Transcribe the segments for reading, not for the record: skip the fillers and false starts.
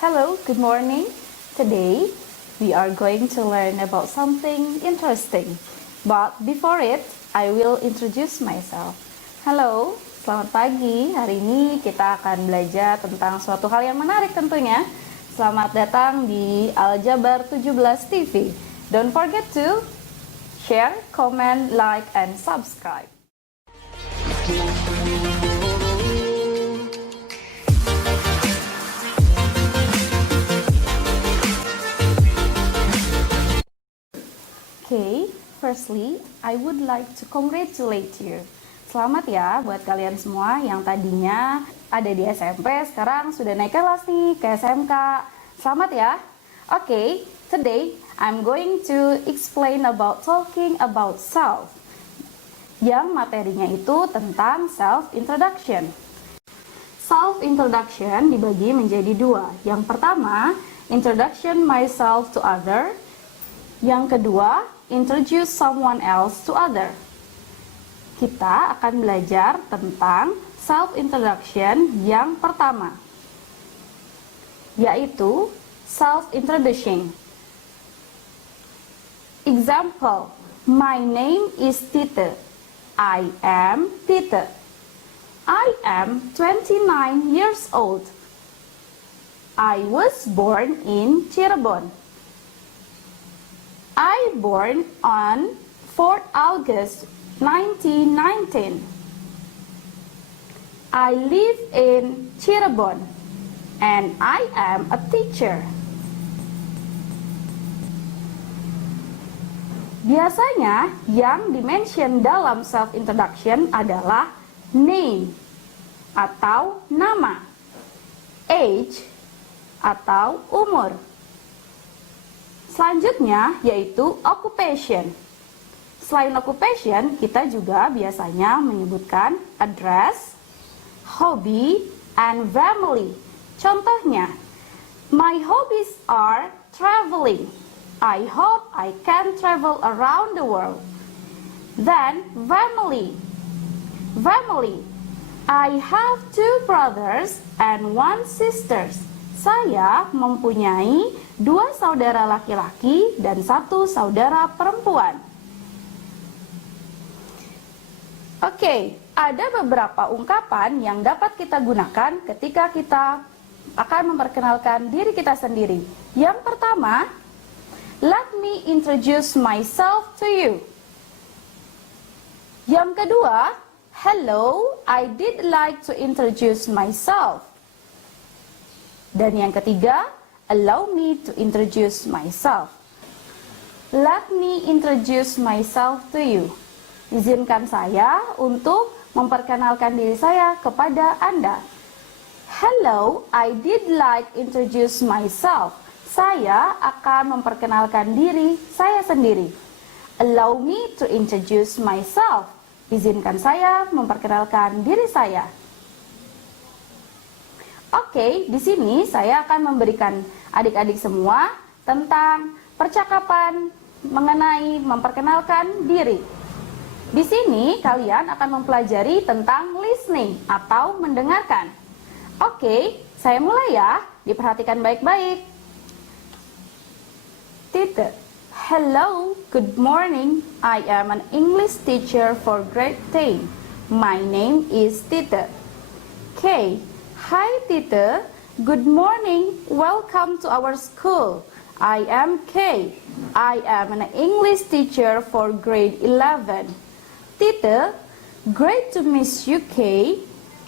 Hello, good morning. Today we are going to learn about something interesting. But before it, I will introduce myself. Hello, selamat pagi. Hari ini kita akan belajar tentang suatu hal yang menarik tentunya. Selamat datang di Aljabar 17 TV. Don't forget to share, comment, like, and subscribe. Okay, firstly, I would like to congratulate you. Selamat ya buat kalian semua yang tadinya ada di SMP, sekarang sudah naik kelas nih ke SMK. Selamat ya. Okay, today I'm going to explain about talking about self. Yang materinya itu tentang self-introduction. Self-introduction dibagi menjadi dua. Yang pertama, introduction myself to other. Yang kedua, introduce someone else to other. Kita akan belajar tentang self-introduction yang pertama, yaitu self-introducing. Example, my name is Tite. I am Tite. I am 29 years old. I was born in Cirebon. I born on 4th August 1919. I live in Cirebon and I am a teacher. Biasanya yang dimention dalam self-introduction adalah name atau nama, age atau umur. Selanjutnya yaitu occupation. Selain occupation, kita juga biasanya menyebutkan address, hobby, and family. Contohnya, my hobbies are traveling. I hope I can travel around the world. Then family. Family. I have 2 brothers and 1 sisters. Saya mempunyai 2 saudara laki-laki dan 1 saudara perempuan. Oke, ada beberapa ungkapan yang dapat kita gunakan ketika kita akan memperkenalkan diri kita sendiri. Yang pertama, let me introduce myself to you. Yang kedua, hello, I did like to introduce myself. Dan yang ketiga, allow me to introduce myself. Let me introduce myself to you. Izinkan saya untuk memperkenalkan diri saya kepada Anda. Hello, I did like introduce myself. Saya akan memperkenalkan diri saya sendiri. Allow me to introduce myself. Izinkan saya memperkenalkan diri saya. Oke, di sini saya akan memberikan adik-adik semua tentang percakapan mengenai memperkenalkan diri. Di sini kalian akan mempelajari tentang listening atau mendengarkan. Oke, saya mulai ya. Diperhatikan baik-baik. Tite, hello, good morning. I am an English teacher for grade 10. My name is Tite. Kay, hi Tite, good morning, welcome to our school. I am Kay. I am an English teacher for grade 11. Tite, great to meet you, Kay.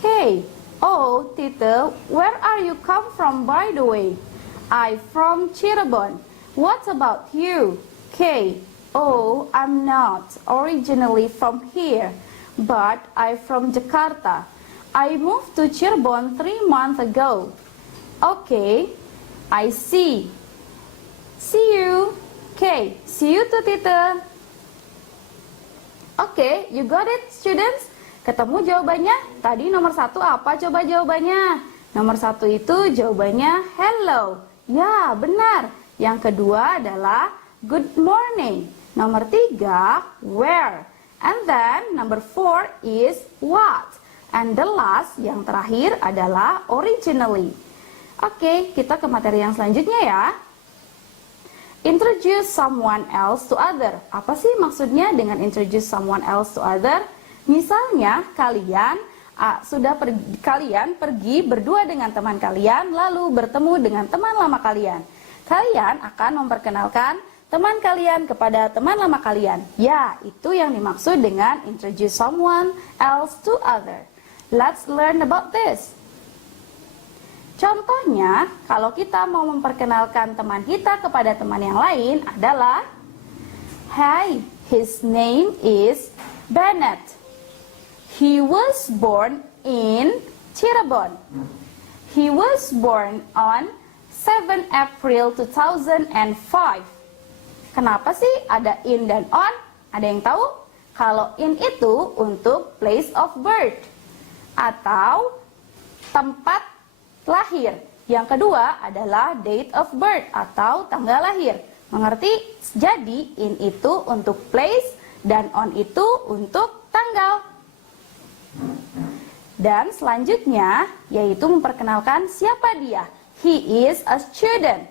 Kay, oh Tite, where are you come from by the way? I'm from Cirebon. What about you? Kay, oh, I'm not originally from here, but I'm from Jakarta. I moved to Cirebon 3 months ago. Okay, I see. See you. Okay, see you too, Tite. Okay, you got it, students? Ketemu jawabannya? Tadi nomor 1 apa coba jawabannya? Nomor 1 itu jawabannya hello. Ya, benar. Yang kedua adalah good morning. Nomor 3, where. And then number 4 is what. And the last, yang terakhir adalah originally. Oke, kita ke materi yang selanjutnya ya. Introduce someone else to other. Apa sih maksudnya dengan introduce someone else to other? Misalnya kalian pergi berdua dengan teman kalian, lalu bertemu dengan teman lama kalian. Kalian akan memperkenalkan teman kalian kepada teman lama kalian. Ya, itu yang dimaksud dengan introduce someone else to other. Let's learn about this. Contohnya, kalau kita mau memperkenalkan teman kita kepada teman yang lain adalah, Hi, his name is Bennett. He was born in Cirebon. He was born on 7 April 2005. Kenapa sih ada in dan on? Ada yang tahu? Kalau in itu untuk place of birth atau tempat lahir. Yang kedua adalah date of birth atau tanggal lahir. Mengerti? Jadi in itu untuk place dan on itu untuk tanggal. Dan selanjutnya yaitu memperkenalkan siapa dia. He is a student.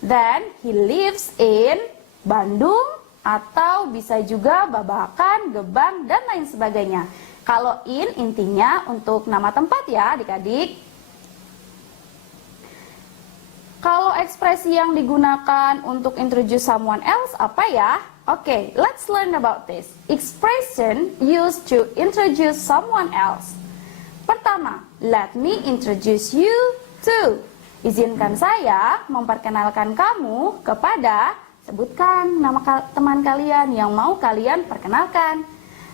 Then he lives in Bandung atau bisa juga Babakan, Gebang dan lain sebagainya. Kalau in intinya untuk nama tempat ya adik-adik. Kalau ekspresi yang digunakan untuk introduce someone else apa ya? Oke, let's learn about this. Expression used to introduce someone else. Pertama, let me introduce you to. Izinkan saya memperkenalkan kamu kepada, sebutkan nama teman kalian yang mau kalian perkenalkan.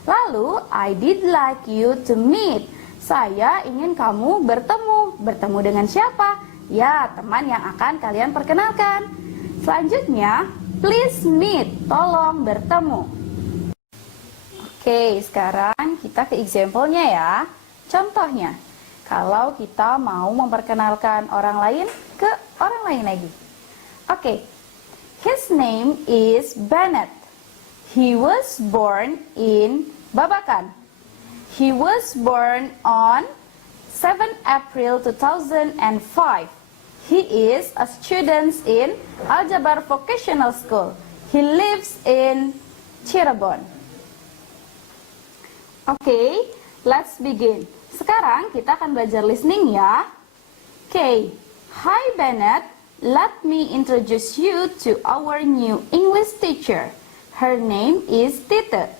Lalu, I did like you to meet. Saya ingin kamu bertemu. Bertemu dengan siapa? Ya, teman yang akan kalian perkenalkan. Selanjutnya, please meet. Tolong bertemu. Oke, sekarang kita ke example-nya ya. Contohnya, kalau kita mau memperkenalkan orang lain ke orang lain lagi. Oke, his name is Bennett. He was born in Babakan. He was born on 7 April 2005. He is a student in Al-Jabar Vocational School. He lives in Cirebon. Okay, let's begin. Sekarang kita akan belajar listening ya. Okay, hi Bennett. Let me introduce you to our new English teacher. Her name is Tite.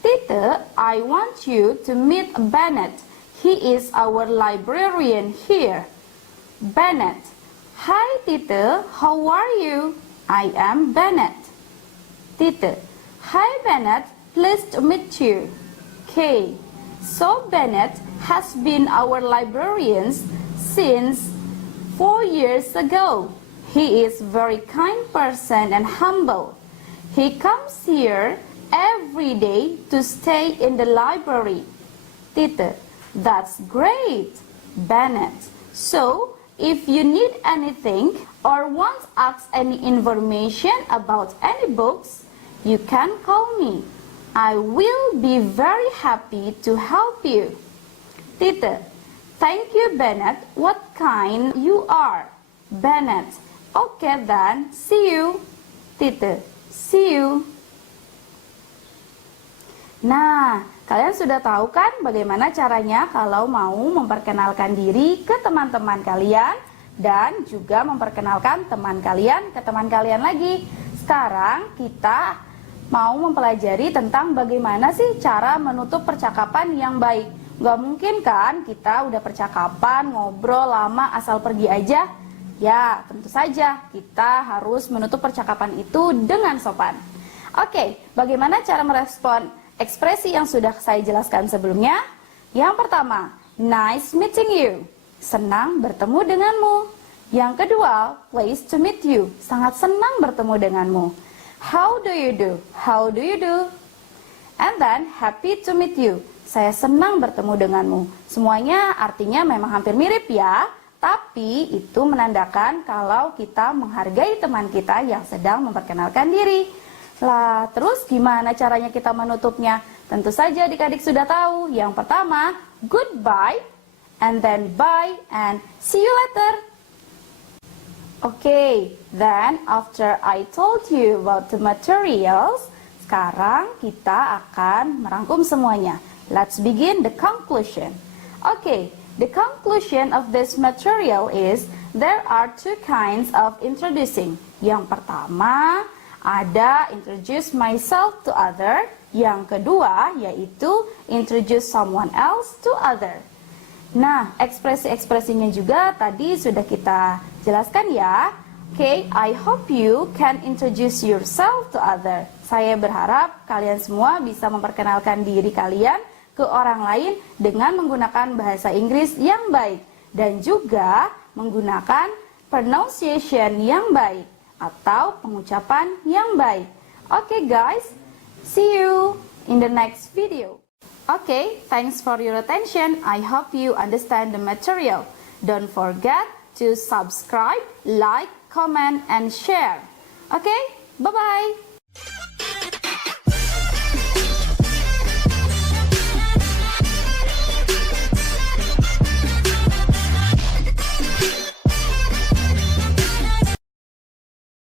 Tite, I want you to meet Bennett. He is our librarian here. Bennett. Hi Tite, how are you? I am Bennett. Tite. Hi Bennett, pleased to meet you. Okay, so Bennett has been our librarian since 4 years ago. He is very kind person and humble. He comes here every day to stay in the library. Tite. That's great, Bennett. So, if you need anything or want to ask any information about any books, you can call me. I will be very happy to help you. Tite, thank you, Bennett. What kind you are? Bennett, okay then, see you. Tite, see you. Nah, kalian sudah tahu kan bagaimana caranya kalau mau memperkenalkan diri ke teman-teman kalian dan juga memperkenalkan teman kalian ke teman kalian lagi. Sekarang kita mau mempelajari tentang bagaimana sih cara menutup percakapan yang baik. Gak mungkin kan kita udah percakapan, ngobrol lama asal pergi aja. Ya, tentu saja kita harus menutup percakapan itu dengan sopan. Oke, bagaimana cara merespon ekspresi yang sudah saya jelaskan sebelumnya? Yang pertama, nice meeting you. Senang bertemu denganmu. Yang kedua, pleased to meet you. Sangat senang bertemu denganmu. How do you do? How do you do? And then, happy to meet you. Saya senang bertemu denganmu. Semuanya artinya memang hampir mirip ya. Tapi itu menandakan kalau kita menghargai teman kita yang sedang memperkenalkan diri. Lah, terus gimana caranya kita menutupnya? Tentu saja adik-adik sudah tahu. Yang pertama, goodbye, and then bye, and see you later. Okay, then after I told you about the materials, sekarang kita akan merangkum semuanya. Let's begin the conclusion. Okay, the conclusion of this material is there are two kinds of introducing. Yang pertama, ada introduce myself to other. Yang kedua, yaitu introduce someone else to other. Nah, ekspresi-ekspresinya juga tadi sudah kita jelaskan ya. Okay, I hope you can introduce yourself to other. Saya berharap kalian semua bisa memperkenalkan diri kalian ke orang lain dengan menggunakan bahasa Inggris yang baik dan juga menggunakan pronunciation yang baik atau pengucapan yang baik. Okay guys, see you in the next video. Okay, thanks for your attention. I hope you understand the material. Don't forget to subscribe, like, comment, and share. Okay, bye-bye.